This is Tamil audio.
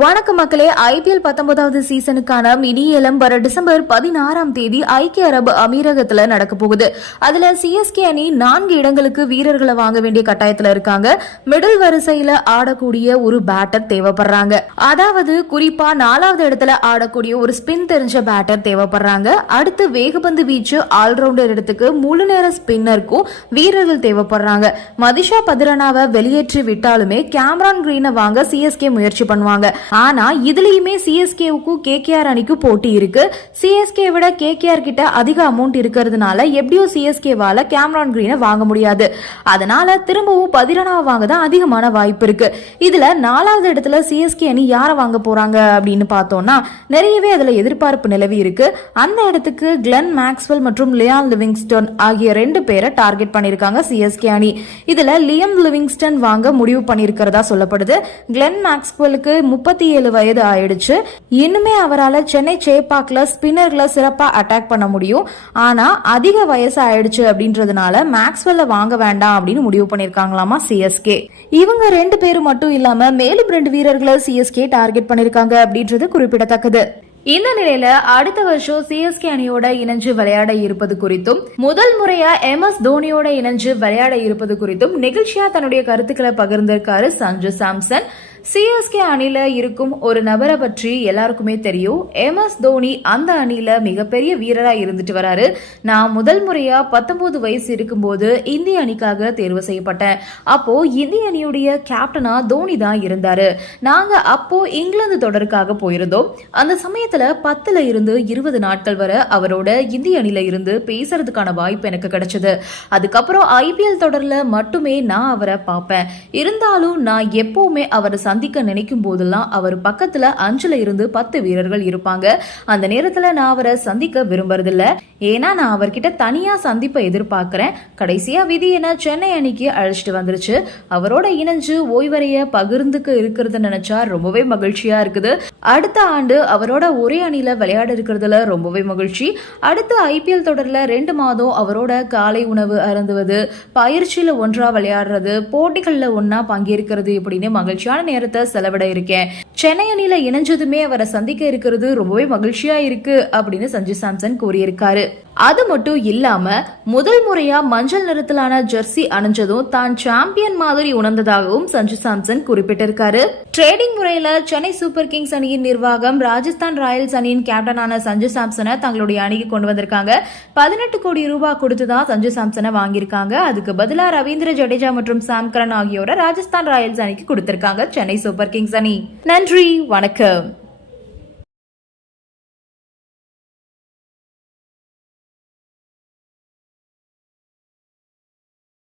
வணக்கம் மக்களே ஐபிஎல் பத்தொன்பதாவது சீசனுக்கான மினி ஏலம் வர டிசம்பர் பதினாறாம் தேதி ஐக்கிய அரபு அமீரகத்துல நடக்க போகுது. அதுல சிஎஸ்கே அணி நான்கு இடங்களுக்கு வீரர்களை வாங்க வேண்டிய கட்டாயத்துல இருக்காங்க. மிடில் வரிசையில ஆடக்கூடிய ஒரு பேட்டர் தேவைப்படுறாங்க. அதாவது குறிப்பா நாலாவது இடத்துல ஆடக்கூடிய ஒரு ஸ்பின் தெரிஞ்ச பேட்டர் தேவைப்படுறாங்க. அடுத்து வேகப்பந்து வீச்சு ஆல்ரவுண்டர் இடத்துக்கு முழு நேர ஸ்பின்னருக்கும் வீரர்கள் தேவைப்படுறாங்க. மதிஷா பதிரனாவை வெளியேற்றி விட்டாலுமே கேமரான் கிரீனை வாங்க சிஎஸ்கே முயற்சி பண்ணுவாங்க. ஆனா இதுலயுமே சிஎஸ்கேவுக்கும் கேகேஆர் அணிக்கும் போட்டி இருக்கு. சிஎஸ்கே விட கேகேஆர் கிட்ட அதிக அமௌண்ட் இருக்கிறதுனால எப்படியும் சிஎஸ்கேவால கேமரான் கிரீனை வாங்க முடியாது. அதனால திரும்பவும் பதிரனாவை வாங்க தான் அதிகமான வாய்ப்பு இருக்கு. இதுல நாலாவது இடத்துல சிஎஸ்கே அணி யாரை வாங்க போறாங்க அப்படின்னு பார்த்தோம்னா நிறையவே அதுல எதிர்பார்ப்பு நிலவி இருக்கு. அந்த இடத்துக்கு கிளென் மேக்ஸ்வெல் மற்றும் லியான் லிவிங்ஸ்டன் ஆகிய ரெண்டு பேரை டார்கெட் பண்ணிருக்காங்க சிஎஸ்கே அணி. இதுல லியம் லிவிங்ஸ்டன் வாங்க முடிவு பண்ணியிருக்கிறதா சொல்லப்படுது. கிளென் மேக்ஸ்வெலுக்கு முப்பது முப்பத்தி ஏழு வயது ஆயிடுச்சு. இன்னுமே அவரால் சென்னை சேப்பாக்கில் ஸ்பின்னர்களை சிறப்பாக அட்டாக் பண்ண முடியும். ஆனா அதிக வயசு ஆயிடுச்சு அப்படின்றதுனால மேக்ஸ்வெல்ல வாங்க வேண்டாம் அப்படின்னு முடிவு பண்ணிருக்காங்களாமா சிஎஸ்கே இவங்க ரெண்டு பேரும் மட்டும் இல்லாம மேலும் ரெண்டு வீரர்களை சிஎஸ்கே டார்கெட் பண்ணிருக்காங்க அப்படின்றது குறிப்பிடத்தக்கது. இந்த நிலையில அடுத்த வருஷம் சிஎஸ்கே அணியோட இணைஞ்சு விளையாட இருப்பது குறித்தும் முதல் முறையா எம் எஸ் தோனியோட இணைஞ்சு விளையாட இருப்பது குறித்தும் நிகழ்ச்சியா தன்னுடைய கருத்துக்களை பகிர்ந்திருக்காரு சஞ்சு சாம்சன். சிஎஸ்கே அணியில இருக்கும் ஒரு நபரை பற்றி எல்லாருக்குமே தெரியும். எம் எஸ் தோனி அந்த அணியில மிகப்பெரிய வீரரா இருந்துட்டு வராரு. நான் முதல் முறையா பத்தொன்பது வயசு இருக்கும்போது இந்திய அணிக்காக தேர்வு செய்யப்பட்டேன். அப்போ இந்திய அணியுடைய கேப்டனா தோனி தான் இருந்தாரு. நாங்க அப்போ இங்கிலாந்து தொடருக்காக போயிருந்தோம். அந்த சமயத்துல பத்துல இருந்து இருபது நாட்கள் வரை அவரோட இந்திய அணில இருந்து பேசுறதுக்கான வாய்ப்பு எனக்கு கிடைச்சது. அதுக்கப்புறம் ஐபிஎல் தொடர்ல மட்டுமே நான் அவரை பார்ப்பேன். இருந்தாலும் நான் எப்பவுமே அவரை சந்திக்க நினைக்கும் போதெல்லாம் அவர் பக்கத்துல அஞ்சுல இருந்து பத்து வீரர்கள் இருப்பாங்க. அந்த நேரத்துல நான் அவரை சந்திக்க விரும்புறதில்ல. ஏன்னா நான் அவர்கிட்ட தனியா சந்திப்பை எதிர்பார்க்கிறேன். கடைசியா விதி என சென்னை அணிக்கு அழைச்சிட்டு வந்துருச்சு. அவரோட இணைஞ்சு ஓய்வறைய பகிர்ந்துக்க இருக்கிறத நினைச்சா ரொம்பவே மகிழ்ச்சியா இருக்குது. அடுத்த ஆண்டு அவரோட ஒரே அணியில விளையாட இருக்கிறதுல ரொம்பவே மகிழ்ச்சி. அடுத்த ஐபிஎல் தொடர்ல ரெண்டு மாதம் அவரோட காலை உணவு அருந்துவது பயிற்சியில ஒன்றா விளையாடுறது போட்டிகள்ல ஒன்னா பங்கேற்கிறது இப்படின்னு மகிழ்ச்சியான நேரம் நேரத்தை செலவிட இருக்கேன். சென்னை அணியில இணைஞ்சதுமே அவரை சந்திக்க இருக்கிறது ரொம்பவே மகிழ்ச்சியா இருக்கு அப்படின்னு சஞ்சு சாம்சன் கூறியிருக்காரு. அது மட்டும் இல்லாம முதல் முறையா மஞ்சள் நிறத்திலான ஜெர்சி அணிஞ்சதும் தான் சாம்பியன் மாதிரி உணர்ந்ததாகவும் சஞ்சு சாம்சன் குறிப்பிட்டிருக்காரு. ட்ரேடிங் முறையில சென்னை சூப்பர் கிங்ஸ் அணியின் நிர்வாகம் ராஜஸ்தான் ராயல்ஸ் அணியின் கேப்டனான சஞ்சு சாம்சனை தங்களுடைய அணிக்கு கொண்டு வந்திருக்காங்க. பதினெட்டு கோடி ரூபாய் கொடுத்து தான் சஞ்சு சாம்சனை வாங்கியிருக்காங்க. அதுக்கு பதிலா ரவீந்திர ஜடேஜா மற்றும் சாம் கரன் ஆகியோரை ராஜஸ்தான் ராயல்ஸ் அணிக்கு கொடுத்திருக்காங்க சென்னை சூப்பர் கிங்ஸ் அணி. நன்றி வணக்கம்.